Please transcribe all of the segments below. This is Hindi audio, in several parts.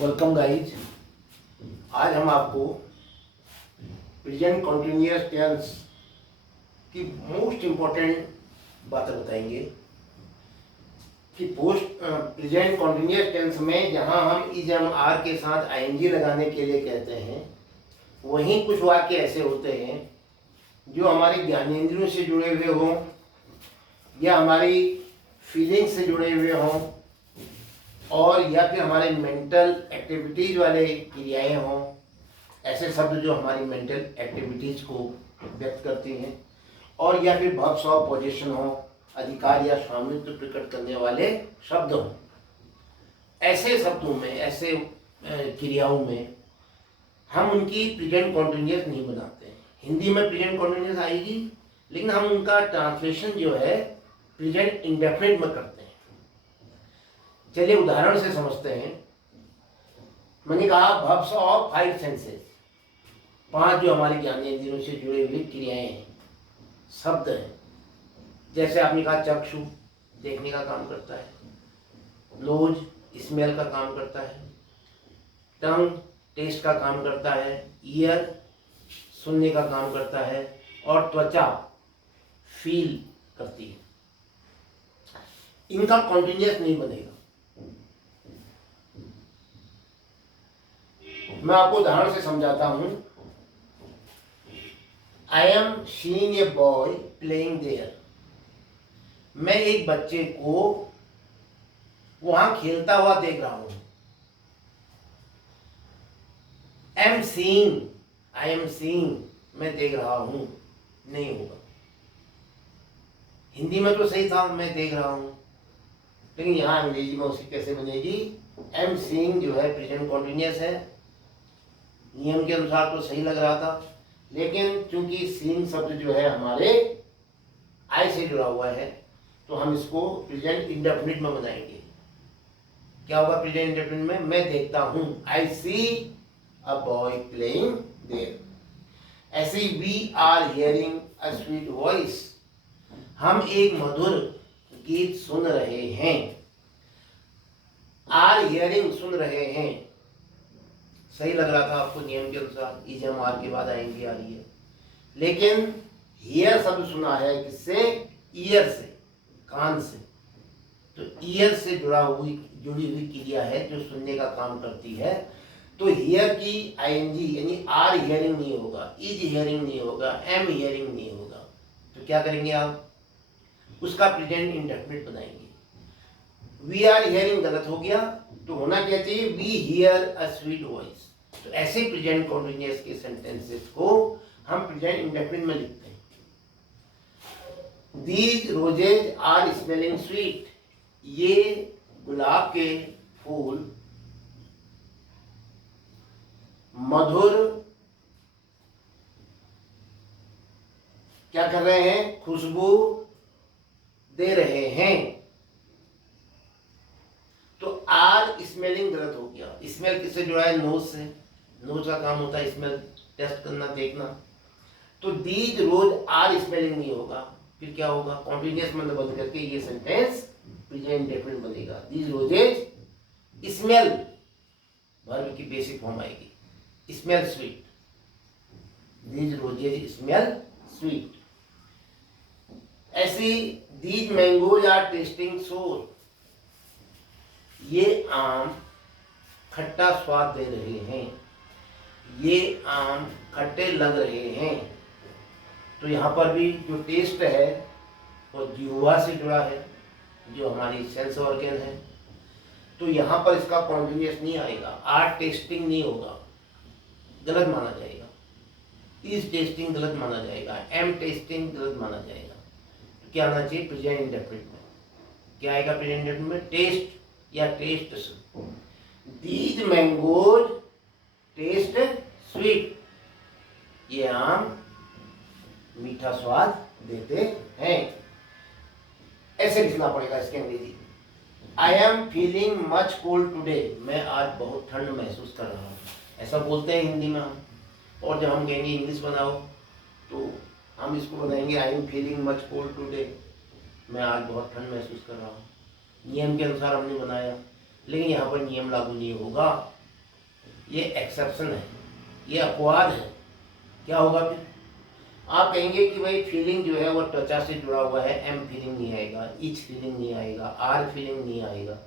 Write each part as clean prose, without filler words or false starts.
Welcome guys. आज हम आपको प्रेजेंट कॉन्टिन्यूअस टेंस की मोस्ट इम्पोर्टेंट बातें बताएंगे कि पोस्ट प्रेजेंट कॉन्टिन्यूअस टेंस में जहां हम इज एम आर के साथ आईएनजी लगाने के लिए कहते हैं, वहीं कुछ वाक्य ऐसे होते हैं जो हमारे ज्ञानेंद्रियों से जुड़े हुए हों या हमारी फीलिंग्स से जुड़े हुए हों और या फिर हमारे मेंटल एक्टिविटीज़ वाले क्रियाएं हों। ऐसे शब्द जो हमारी मेंटल एक्टिविटीज़ को व्यक्त करती हैं, और या फिर वर्ब्स ऑफ पोजीशन हो, अधिकार या स्वामित्व प्रकट करने वाले शब्द हों। ऐसे शब्दों में, ऐसे क्रियाओं में हम उनकी प्रेजेंट कॉन्टिन्यूअस नहीं बनाते हैं। हिंदी में प्रेजेंट कॉन्टिन्यूअस आएगी, लेकिन हम उनका ट्रांसलेशन जो है प्रेजेंट इंडेफिनिट में करते हैं। चलिए उदाहरण से समझते हैं। मैंने कहा वर्ब्स ऑफ 5 सेंसेस, 5 जो हमारे ज्ञानेंद्रियों से जुड़े हुए क्रियाएं हैं, शब्द हैं। जैसे आपने कहा चक्षु देखने का काम करता है, नोज स्मेल का काम करता है, टंग टेस्ट का काम करता है, ईयर सुनने का काम करता है, और त्वचा फील करती है। इनका कॉन्टिन्यूअस नहीं बनेगा। मैं आपको उदाहरण से समझाता हूं। I am seeing a boy playing there. मैं एक बच्चे को वहां खेलता हुआ देख रहा हूं। Am seeing, I am seeing, मैं देख रहा हूं नहीं होगा। हिंदी में तो सही था, मैं देख रहा हूं, लेकिन यहां अंग्रेजी में उसकी कैसे बनेगी? एम सीइंग जो है प्रेजेंट कॉन्टिन्यूअस है, नियम के अनुसार तो सही लग रहा था, लेकिन चूंकि सीइंग शब्द जो है हमारे आई से जुड़ा हुआ है, तो हम इसको प्रेजेंट इंडेफिनिट में बनाएंगे। क्या होगा प्रेजेंट इंडेफिनिट में? मैं देखता हूं, I see a boy playing there. ऐसे ही we are hearing a sweet voice, हम एक मधुर गीत सुन रहे हैं। आर हियरिंग सुन रहे हैं, सही लग रहा था आपको नियम के अनुसार, इज एम आर के बाद आएंगे आ रही है, लेकिन हियर शब्द सुना है किससे? ईयर से, कान से। तो ईयर से जुड़ी हुई क्रिया है जो सुनने का काम करती है। तो हियर की आईएनजी यानी आर हियरिंग नहीं होगा, इज हियरिंग नहीं होगा, एम हियरिंग नहीं होगा। तो क्या करेंगे आप? उसका प्रेजेंट इंडेफिनिट बनाएंगे। वी आर हियरिंग गलत हो गया, तो होना क्या चाहिए? We hear a sweet voice. तो ऐसे प्रेजेंट कॉन्टिन्यूअस के सेंटेंसेस को हम प्रेजेंट इंडेफिनिट में लिखते हैं। These roses are smelling sweet, ये गुलाब के फूल मधुर क्या कर रहे हैं? खुशबू दे रहे हैं। तो आर स्मेलिंग गलत हो गया। स्मेल किससे जुड़ा है? नोज से। नोज का काम होता है स्मेल टेस्ट करना, देखना। तो दीज रोज आर स्मेलिंग नहीं होगा, फिर क्या होगा? कॉन्टिन्यूअस में बंद करके ये सेंटेंस प्रेजेंट इंडेफिनिट बनेगा। दीज रोजेज स्मेल, वर्ब की बेसिक फॉर्म आएगी, smell sweet. These roses smell sweet. ऐसी दीज मैंगोज आर टेस्टिंग सोर, ये आम खट्टा स्वाद दे रहे हैं, ये आम खट्टे लग रहे हैं। तो यहाँ पर भी जो टेस्ट है वो जिह्वा से जुड़ा है, जो हमारी सेंस ऑर्गन है। तो यहाँ पर इसका कॉन्टिन्यूअस नहीं आएगा, आर टेस्टिंग नहीं होगा, गलत माना जाएगा। इज टेस्टिंग गलत माना जाएगा, एम टेस्टिंग गलत माना जाएगा। तो क्या आना चाहिए प्रेजेंट इंडेफिनिट में? क्या आएगा प्रेजेंट इंडेफिनिट में? टेस्ट या taste. These mangoes taste sweet, ये आम मीठा स्वाद देते हैं। ऐसे लिखना पड़ेगा इसके अंग्रेजी। आई am feeling much cold today, मैं आज बहुत ठंड महसूस कर रहा हूँ। ऐसा बोलते हैं हिंदी में हम। और जब हम कहेंगे इंग्लिश बनाओ, तो हम इसको बनाएंगे आई am feeling much cold today, मैं आज बहुत ठंड महसूस कर रहा हूँ। नियम के अनुसार हमने बनाया, लेकिन यहाँ पर नियम लागू नहीं होगा। ये एक्सेप्शन है, ये अपवाद है। क्या होगा फिर? आप कहेंगे कि भाई फीलिंग जो है वो त्वचा से जुड़ा हुआ है, एम फीलिंग नहीं आएगा, इच फीलिंग नहीं आएगा, आर फीलिंग नहीं आएगा।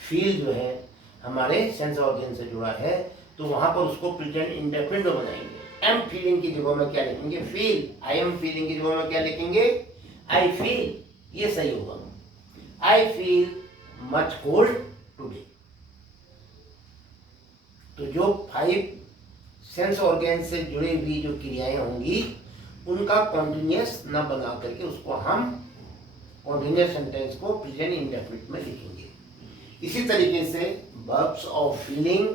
फील जो है हमारे सेंस ऑर्गन से जुड़ा है, तो वहां पर उसको प्रेजेंट इंडेफिनिट में बनाएंगे। एम फीलिंग की जगह में क्या लिखेंगे? फील। आई एम फीलिंग की जगह में क्या लिखेंगे? I feel. ये सही होगा। I feel much cold today. तो जो 5 सेंस ऑर्गन से जुड़ी हुई जो क्रियाएं होंगी उनका कॉन्टिन्यूस न बना करके उसको हम कॉन्टिन्यूस सेंटेंस को प्रेजेंट इंडेफिनिट में लिखेंगे। इसी तरीके से वर्ब्स ऑफ फीलिंग,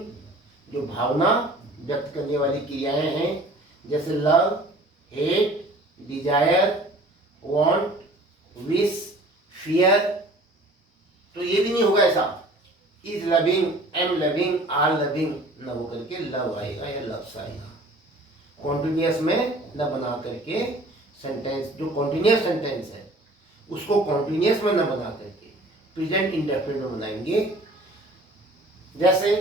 जो भावना व्यक्त करने वाली क्रियाएं हैं, जैसे love, hate, desire, want, wish, fear, तो ये भी नहीं होगा ऐसा is loving, am loving, are loving न होकर के लव आएगा या लव्स आएगा। कॉन्टिन्यूस में न बना करके सेंटेंस, जो कॉन्टिन्यूस सेंटेंस है उसको कॉन्टिन्यूस में न बना करके प्रेजेंट इंडेफिनिट में बनाएंगे। जैसे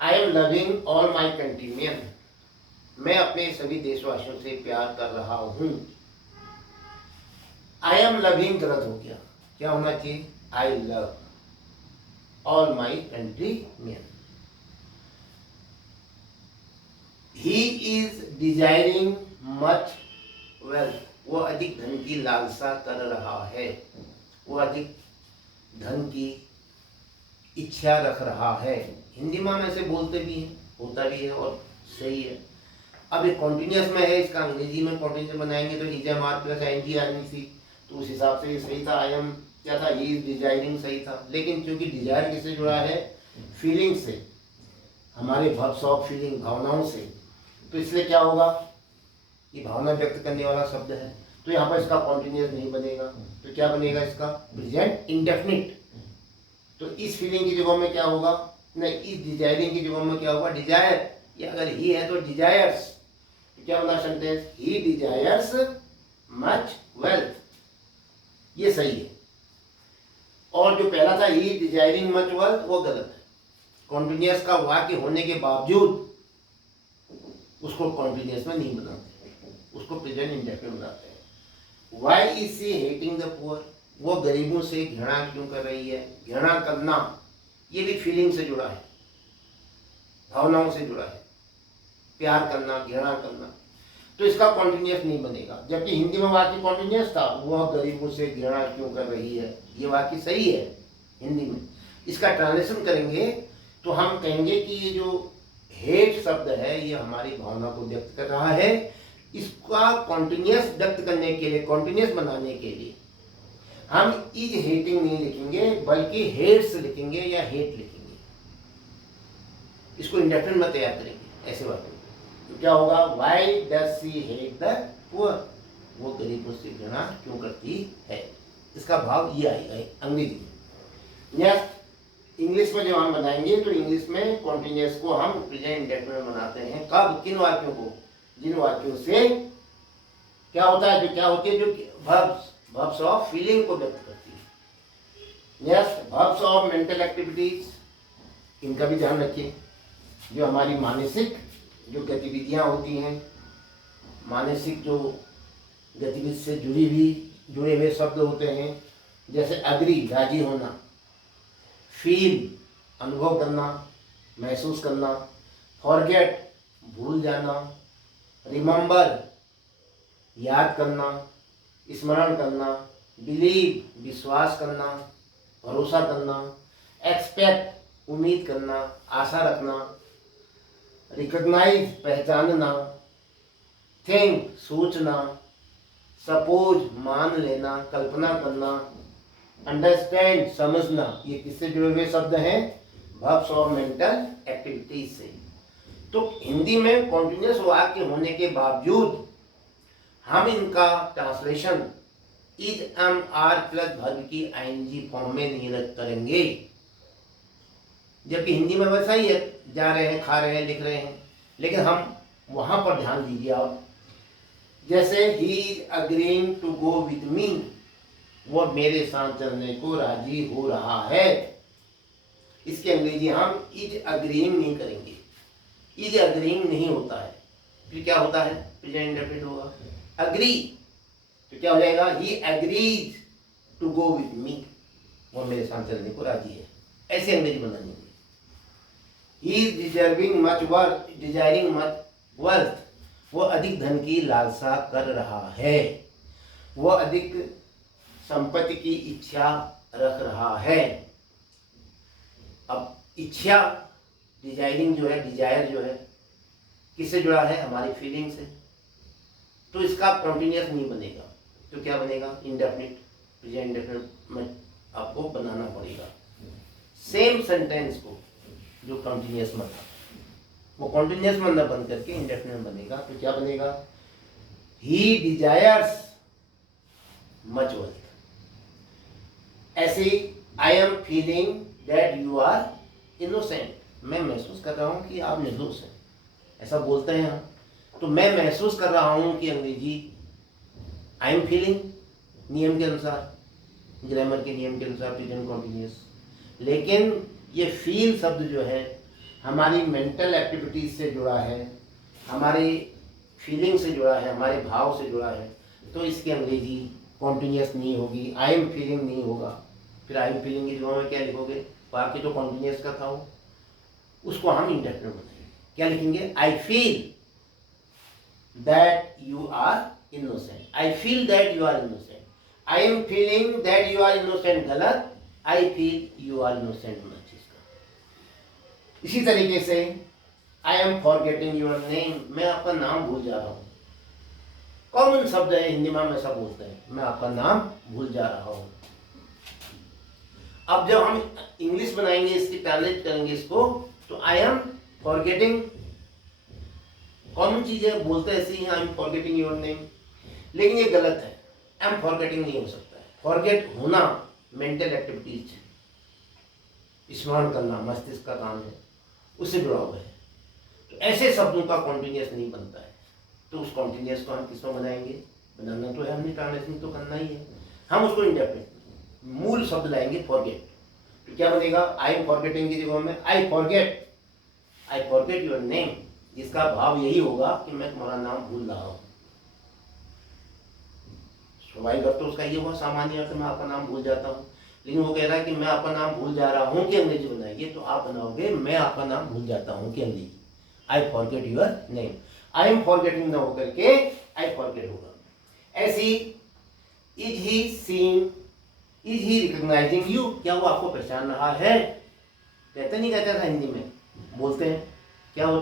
I am loving all my countrymen, मैं अपने सभी देशवासियों से प्यार कर रहा हूं। आई एम लविंग गलत हो गया, क्या होना चाहिए? I love all my countrymen. He is desiring much wealth, वो अधिक धन की लालसा कर रहा है, वो अधिक धन की इच्छा रख रहा है। हिंदी में हम ऐसे बोलते भी हैं, होता भी है और सही है। अब ये कॉन्टिन्यूस में है, इसका अंग्रेजी में कॉन्टिन्यूस बनाएंगे तो is am are plus I N G आनी थी, तो उस हिसाब से ये सही था। आई एम क्या था? ही इज डिजायरिंग सही था। लेकिन क्योंकि डिजायर किससे जुड़ा है? फीलिंग से, हमारे वर्ब्स ऑफ फीलिंग, भावनाओं से, तो इसलिए क्या होगा? ये भावना व्यक्त करने वाला शब्द है, तो यहाँ पर इसका कॉन्टिन्यूस नहीं बनेगा, तो क्या बनेगा इसका? Present indefinite. तो इस फीलिंग की जगह में क्या होगा? नहीं, इस डिजायरिंग की जगह में क्या होगा? डिजायर। या अगर ही है तो डिजायर्स, तो क्या बना sentence? He desires much wealth, ये सही है। और जो पहला था ही डिजायरिंग मच वेल्थ, वो गलत है। कॉन्टिन्यूस का वाक्य होने के बावजूद उसको कॉन्टिन्यूस में नहीं बनाते, उसको प्रेजेंट इंडेफिनिट बनाते हैं। Why is she hating the poor, वो गरीबों से घृणा क्यों कर रही है? घृणा करना ये भी फीलिंग से जुड़ा है, भावनाओं से जुड़ा है। प्यार करना, घृणा करना, तो इसका कॉन्टिन्यूस नहीं बनेगा। जबकि हिंदी में वाक्य कॉन्टिन्यूस था, वह गरीबों से घृणा क्यों कर रही है, ये वाक्य सही है हिंदी में। इसका ट्रांसलेशन करेंगे तो हम कहेंगे कि ये जो हेट शब्द है ये हमारी भावना को व्यक्त कर रहा है। इसका कॉन्टिन्यूस व्यक्त करने के लिए, कॉन्टिन्यूस बनाने के लिए हम इज हेटिंग नहीं लिखेंगे, बल्कि हेट्स लिखेंगे या हेट लिखेंगे। इसको इंडेफिनिट में तैयार करेंगे ऐसे वाक्य। तो क्या होगा? Why does she hate the poor, वो गरीबों से घृणा क्यों करती है। इसका भाव ये आएगा अंग्रेजी में। नेक्स्ट इंग्लिश में जब हम बनाएंगे तो इंग्लिश में कॉन्टिन्यूस को हम प्रेजेंट इंडेफिनिट में बनाते हैं। कब? किन वाक्यों को? जिन वाक्यों से क्या होता है, जो क्या होती है, जो वर्ब्स ऑफ फीलिंग को व्यक्त करती है। Next verbs of mental activities, इनका भी ध्यान रखिए। जो हमारी मानसिक जो गतिविधियां होती हैं, मानसिक जो गतिविधि से जुड़े हुए शब्द होते हैं, जैसे अग्री राजी होना, फील अनुभव करना, महसूस करना, फॉरगेट भूल जाना, रिमेंबर याद करना, स्मरण करना, बिलीव विश्वास करना, भरोसा करना, एक्सपेक्ट उम्मीद करना, आशा रखना, रिकॉग्नाइज पहचानना, थिंक सोचना, सपोज मान लेना, कल्पना करना, अंडरस्टैंड समझना, ये किससे जुड़े हुए शब्द हैं? वर्ब्स ऑफ मेंटल एक्टिविटीज से। तो हिंदी में कॉन्टिन्यूस वाक्य होने के बावजूद हम इनका translation is am are plus verb की आईएनजी फॉर्म में नहीं करेंगे। जबकि हिंदी में वैसा ही है, जा रहे हैं, खा रहे हैं, लिख रहे हैं, लेकिन हम वहां पर ध्यान दीजिए आप। जैसे he is agreeing to go with me, वो मेरे साथ चलने को राजी हो रहा है। इसके अंग्रेजी हम इज अग्रीइंग नहीं करेंगे, इज अग्रीइंग नहीं होता है, फिर क्या होता है, प्रेजेंट इंडेफिनिट होगा। अग्री तो क्या हो जाएगा, he agrees to go with me, वो मेरे साथ चलने को राजी है, ऐसे अंग्रेजी बनानी है। He is deserving much worth, desiring much worth, वो अधिक धन की लालसा कर रहा है, वो अधिक संपत्ति की इच्छा रख रहा है। अब इच्छा, डिजायरिंग जो है, डिजायर जो है किससे जुड़ा है, हमारी फीलिंग से, तो इसका कॉन्टिन्यूस नहीं बनेगा, तो क्या बनेगा, इंडेफिनिट, प्रेजेंट इंडेफिनिट में आपको बनाना पड़ेगा। सेम सेंटेंस को जो कॉन्टिन्यूस में था वो कॉन्टिन्यूस में न बन करके इंडेफिनिट बनेगा, तो क्या बनेगा, ही डिजायर्स मच वेल्थ, ऐसे I am feeling that you are innocent, मैं महसूस कर रहा हूँ कि आप निर्दोष हैं, ऐसा बोलते हैं हम, तो मैं महसूस कर रहा हूँ कि अंग्रेजी आई एम फीलिंग नियम के अनुसार, ग्रामर के नियम के अनुसार प्रेजेंट कॉन्टिन्यूस, लेकिन ये फील शब्द जो है हमारी मेंटल एक्टिविटीज से जुड़ा है, हमारी फीलिंग से जुड़ा है, हमारे भाव से जुड़ा है, तो इसकी अंग्रेजी कॉन्टिन्यूस नहीं होगी, आई एम फीलिंग नहीं होगा। फिर आई एम फीलिंग की जगह में क्या लिखोगे, बाकी जो कॉन्टिन्यूस का था वो उसको हम इंडेफिनिट बनाएंगे, क्या लिखेंगे, I feel that you are innocent, I feel that you are innocent, I am feeling that you are innocent गलत, I feel you are innocent होना चाहिए इसका। इसी तरीके से I am forgetting your name, मैं आपका नाम भूल जा रहा हूँ, कॉमन शब्द है हिंदी में, हम ऐसा बोलते हैं, मैं आपका नाम भूल जा रहा हूँ। अब जब हम इंग्लिश बनाएंगे, इसकी ट्रांसलेट करेंगे इसको, तो आई एम फॉरगेटिंग, कॉमन चीज है, बोलते ऐसे ही, I am forgetting your name, लेकिन ये गलत है, आई एम फॉरगेटिंग नहीं हो सकता है। फॉरगेट होना मेंटल एक्टिविटीज, स्मरण करना मस्तिष्क का काम है, उससे जुड़ा हुआ है, तो ऐसे शब्दों का कॉन्टिन्यूस नहीं बनता है, तो उस कॉन्टिन्यूस को हम किस में बनाएंगे, बनाना तो है, हमने ट्रांसलेशन तो करना ही है, हम उसको इंडेफिनिट मूल शब्द लाएंगे फॉरगेट, तो क्या बनेगा, आई एम फॉरगेटिंग की जगह में आई फॉरगेट योर नेम, जिसका भाव यही होगा कि मैं तुम्हारा नाम भूल रहा हूँ। स्वाभाविक अर्थ तो उसका ये हुआ, सामान्य अर्थ मैं आपका नाम भूल जाता हूँ, लेकिन वो कह रहा है कि मैं आपका नाम भूल जा रहा हूँ कि अंग्रेजी बनाएंगे, तो आप बनाओगे मैं आपका नाम भूल जाता हूँ कि अंग्रेजी, I forget your name, I am forgetting ना होकर के आई फॉरगेट होगा। ऐसी is he seeing, is he recognising you, क्या वो आपको पहचान रहा है, कहते नहीं कहता था हिंदी में, बोलते हैं क्या वो